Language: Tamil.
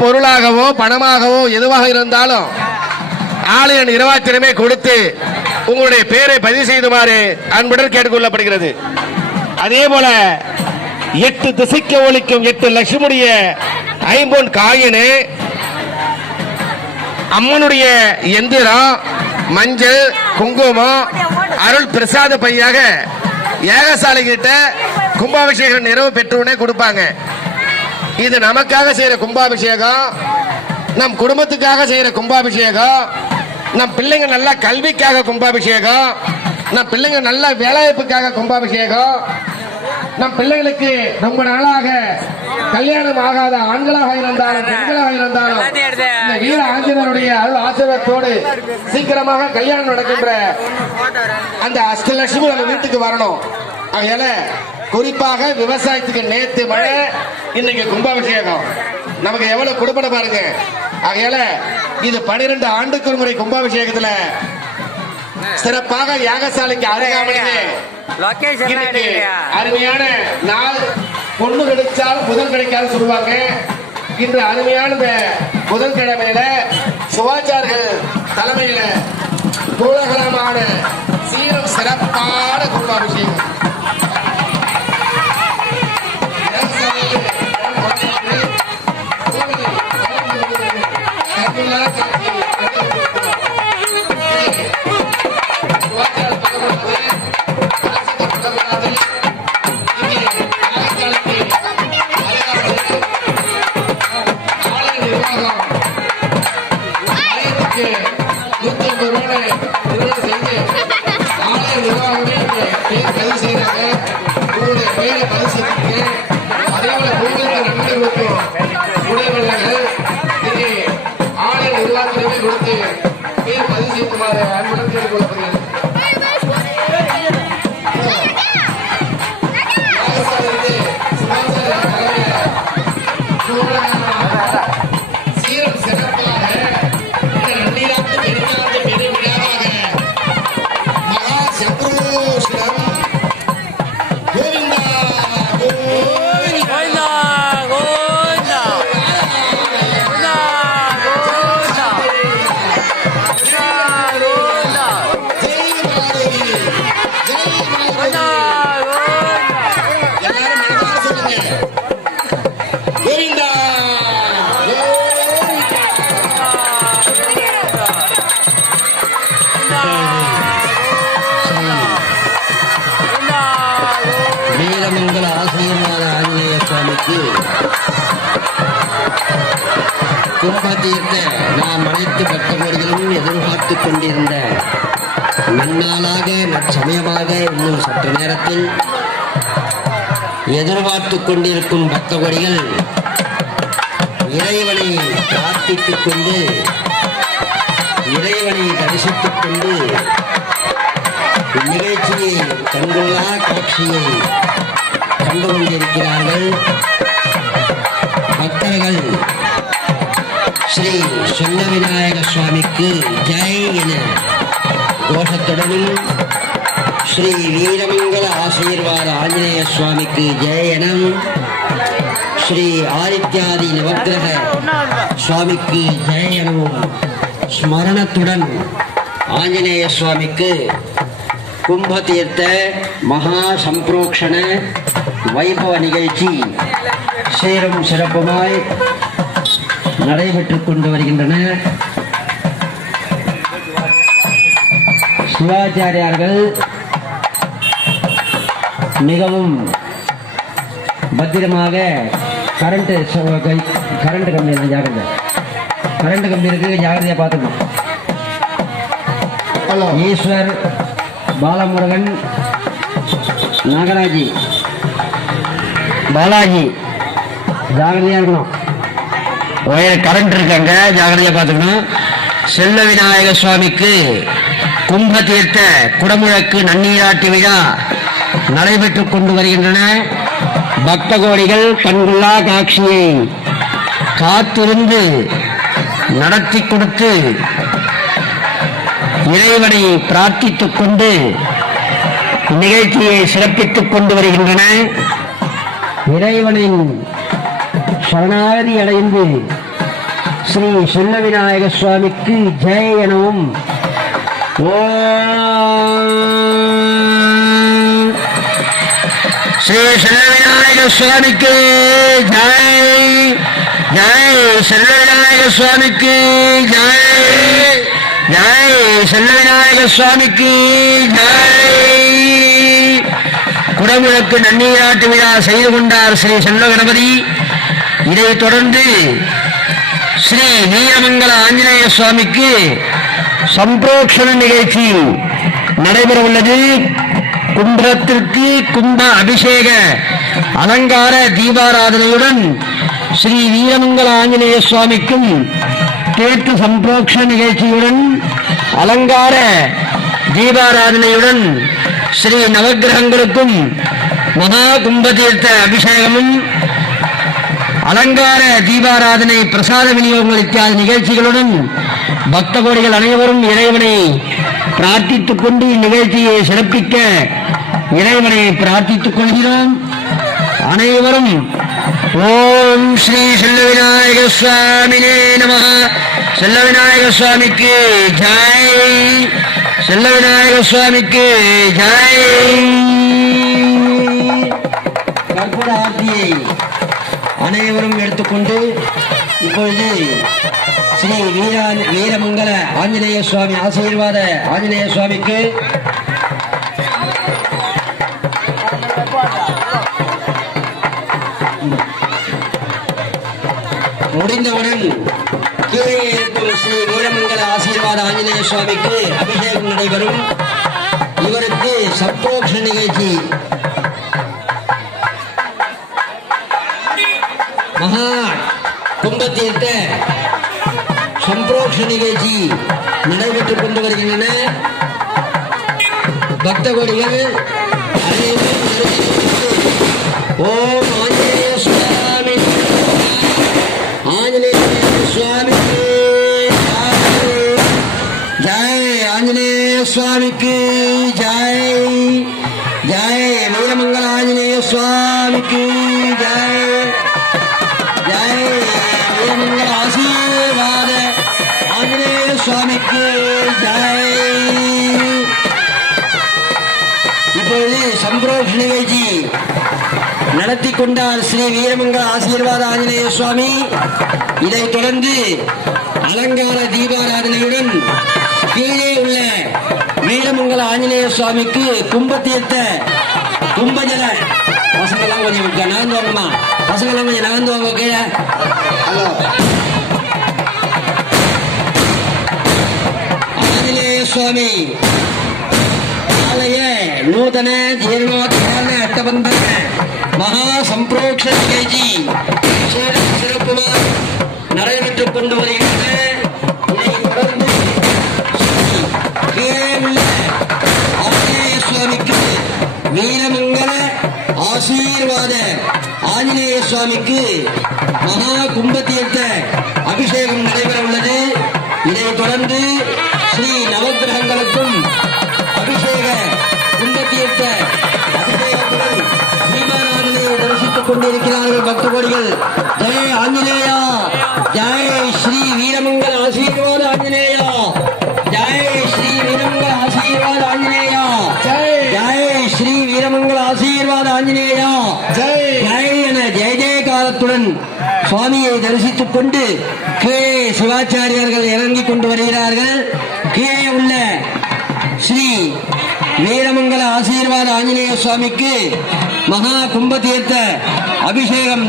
பொருளாகவோ பணமாகவோ எதுவாக இருந்தாலும் ஆலய நிர்வாகத்தினமே கொடுத்து உங்களுடைய பெயரை பதிவு செய்துமாறு அன்புடன் கேட்டுக்கொள்ளப்படுகிறது. அதே போல 8 திசைக்கு ஒலிக்கும் 8 லட்சுமுடைய ஐம்பொன் காயினு, அம்மனுடைய எந்திரம், மஞ்சள், குங்குமம், அருள் பிரசாத பையாக ஏகசாலை கிட்ட கும்பாபிஷேகம் நிறைவு பெற்றவுடனே கொடுப்பாங்க. இது நமக்காக செய்யற கும்பாபிஷேகம், நம் குடும்பத்துக்காக செய்யற கும்பாபிஷேகம், நம் பிள்ளைங்க நல்ல கல்விக்காக கும்பாபிஷேகம், நம் பிள்ளைங்க நல்ல வேலைவாய்ப்புக்காக கும்பாபிஷேகம், நம் பிள்ளைகளுக்கு ரொம்ப நாளாக கல்யாணம் ஆகாத ஆண்களாக இருந்தாலும் பெண்களாக இருந்தாலும் இந்த வீர ஆஞ்சநேயருடைய அருள் ஆசீர்வாதத்தோடு சீக்கிரமாக கல்யாணம் நடக்கின்ற அந்த அஷ்டலட்சுமி நம்ம வீட்டுக்கு வரணும். அதனால குறிப்பாக விவசாயத்துக்கு நேத்து மழை, இன்னைக்கு கும்பாபிஷேகம், நமக்கு எவ்வளவு கொடுப்பன பாருங்க. ஆகையால இது 12 ஆண்டுக்கு ஒரு முறை கும்பாபிஷேகத்துல சிறப்பாக யாகசாலைக்கு அருகாமையிலே அருமையான நாள். பொண்ணு கிடைச்சால் புதன் கிடைக்காது சொல்லுவாங்க. இன்று அருமையான புதன்கிழமையில சிவாச்சார்கள் தலைமையில கோலாகலமான சீரம் சிறப்பான கும்பாபிஷேகம். வீரமங்கல ஆசீர்வாத ஆஞ்சநேய சுவாமிக்கு கும்பதீர்த்த நாம் அனைத்து பக்தர்களும் எதிர்பார்த்துக் கொண்டிருந்த நன்னாளாக நற்சமயமாக இன்னும் சற்று நேரத்தில் எதிர்பார்த்துக் கொண்டிருக்கும் பக்தகோடிகள் இறைவனை பிரார்த்தித்துக் கொண்டு இறைவனை தரிசித்துக் கொண்டு இந்நிகழ்ச்சியை கண்கொள்ளா காட்சியை கண்டு கொண்டிருக்கிறார்கள். பக்தர்கள் ஸ்ரீ சொன்ன விநாயக சுவாமிக்கு ஜெய் என கோஷத்துடனும், ஸ்ரீ வீரமங்கல ஆசீர்வாத ஆஞ்சநேய சுவாமிக்கு ஜெய் எனும், ஸ்ரீ ஆதித்யாதி நவக்கிரக சுவாமிக்கு ஜெய் எனவும் ஸ்மரணத்துடன் ஆஞ்சநேய சுவாமிக்கு கும்பதீர்த்த மகா சம்பிரோக்ஷண வைபவ நிகழ்ச்சி சீரும் சிறப்புமாய் நடைபெற்றுக் கொண்டு வருகின்றன. சிவாச்சாரியார்கள் மிகவும் பத்திரமாக கரண்ட் கம்பி இருக்கு, ஜாகிரதை, கரண்ட் கம்பி இருக்கு, ஜாகிரதையா பார்த்துக்கணும். ஈஸ்வர், பாலமுருகன், நாகராஜி, பாலாஜி ஜாகிரதையா இருக்கணும். ஒயர் கரண்ட் இருக்காங்க, ஜாகிரதையா பார்த்துக்கணும். செல்ல விநாயக சுவாமிக்கு கும்பதீர்த்த குடமுழக்கு நன்னீராட்டு விழா நடைபெற்றுக் கொண்டு வருகின்றன. பக்த கோடிகள் கண்கொள்ளா காட்சியை காத்திருந்து நடத்தி கொடுத்து இறைவனை பிரார்த்தித்துக் கொண்டு நிகழ்ச்சியை சிறப்பித்துக் கொண்டு வருகின்றன. இறைவனின் சரணாகதி அடைந்து ஸ்ரீ செல்ல விநாயக சுவாமிக்கு ஜெய் எனவும் ஸ்ரீ செல்ல விநாயக சுவாமிக்கு ஜெய். ஜெய் செல்ல விநாயக சுவாமிக்கு ஜெய். ஜெய் செல்ல விநாயக சுவாமிக்கு ஜெய். குடமுழக்கு நன்னீராட்டு விழா செய்து கொண்டார் ஸ்ரீ செல்வ கணபதி. இதைத் தொடர்ந்து ஸ்ரீ நீலமங்கல ஆஞ்சநேய சுவாமிக்கு சம்பிரோக்ஷண நிகழ்ச்சி நடைபெற உள்ளது. கும்பத்திற்கு கும்ப அபிஷேக அலங்கார தீபாராதனையுடன் ஸ்ரீ நீலமங்கல ஆஞ்சநேய சுவாமிக்கும் தேர்த்து சம்பிரோக்ஷண நிகழ்ச்சியுடன் அலங்கார தீபாராதனையுடன் ஸ்ரீ நவக்கிரகங்களுக்கும் மகா கும்பதீர்த்த அபிஷேகமும் அலங்கார தீபாராதனை பிரசாத விநியோகங்கள் இத்தியாதி நிகழ்ச்சிகளுடன் பக்த கோடிகள் அனைவரும் இறைவனை பிரார்த்தித்துக் கொண்டு இந்நிகழ்ச்சியை சிறப்பிக்க இறைவனை பிரார்த்தித்துக் கொள்கிறோம். அனைவரும் ஓம் ஸ்ரீ செல்ல விநாயக சுவாமினே நம. செல்ல விநாயக சுவாமிக்கு ஜெய். செல்ல விநாயக சுவாமிக்கு ஜெய். கற்பூர ஆர்த்தியை அனைவரும் எடுத்துக்கொண்டு இப்பொழுது ஸ்ரீ வீரமங்கல ஆஞ்சநேய சுவாமி ஆசீர்வாத ஆஞ்சநேய சுவாமிக்கு முடிந்தவுடன் கீழே இருக்கும் ஸ்ரீ வீரமங்கல ஆசீர்வாத ஆஞ்சநேய சுவாமிக்கு அபிஷேகம் நடைபெறும். இவருக்கு சப்ரோக்ஷ நிகழ்ச்சி மகா கும்பத்தீர்த்த சம்பிரோக்ஷ நிகழ்ச்சி நடைபெற்றுக் கொண்டு வருகின்றன. பக்த கோடிகள் ஓம் ஆஞ்சநேய சுவாமி ஆஞ்சநேய சுவாமிக்கு ஜெய். ஆஞ்சநேய சுவாமிக்கு ஜெய். ஜெய் வீரமங்கல ஆஞ்சநேய சுவாமிக்கு ஜெய். ஜெய் வீரமங்கல ஆசீர்வாத ஆஞ்சநேய சுவாமிக்கு ஜெய். இப்பொழுது சம்பிரோக்ஷ நிகழ்ச்சி நடத்தி கொண்டார் ஸ்ரீ வீரமங்கல ஆசீர்வாத ஆஞ்சநேய சுவாமி. இதைத் தொடர்ந்து அலங்கார தீபாராதனையுடன் கீழே உள்ள வீரமங்கல ஆஞ்சநேய சுவாமிக்கு கும்பத்தீர்த்த கும்பஜல பசங்கெல்லாம் கொஞ்சம் நகர்ந்து வாங்கம்மா. பசங்கெல்லாம் கொஞ்சம் நகர்ந்து வாங்க கீழே. ஹலோ ஆஞ்சநேய சுவாமி ஆலய நூதன ஜீர்ணோத்தாரண அட்டபந்தன மகா சம்பிரோக்ஷ நிகழ்ச்சி சிறப்புமாக நடைபெற்றுக் கொண்டு வருகின்றன. இதைத் தொடர்ந்து ஆஞ்சநேய சுவாமிக்கு வீரமங்கல ஆசீர்வாத ஆஞ்சநேய சுவாமிக்கு மகா கும்பத்தீர்த்த அபிஷேகம் நடைபெற உள்ளது. இதைத் தொடர்ந்து ஸ்ரீ நவக்கிரகங்களுக்கும் அபிஷேக கும்பத்தீர்த்த அபிஷேகத்துடன் தீபாராதனையை தரிசித்துக் கொண்டிருக்கிறார்கள் பக்த கோடிகள். ஜெய் ஆஞ்சநேயா. ஜெய் ஸ்ரீ வீரமங்கல ஆசீர்வாத ஆஞ்சநேயா. ஜெய் ஸ்ரீ வீரமங்கல ஆசீர்வாத ஆஞ்சநேயா. ஜெய் ஸ்ரீ வீரமங்கல ஆசீர்வாத ஆஞ்சநேயா. ஜெய் என ஜெய ஜெயகாரத்துடன் சுவாமியை தரிசித்துக் கொண்டு கீழே சிவாச்சாரியர்கள் இறங்கிக் கொண்டு வருகிறார்கள். கீழே உள்ள ஸ்ரீ வீரமங்கல ஆசீர்வாத ஆஞ்சநேய சுவாமிக்கு மகா கும்பதீர்த்த அபிஷேகம்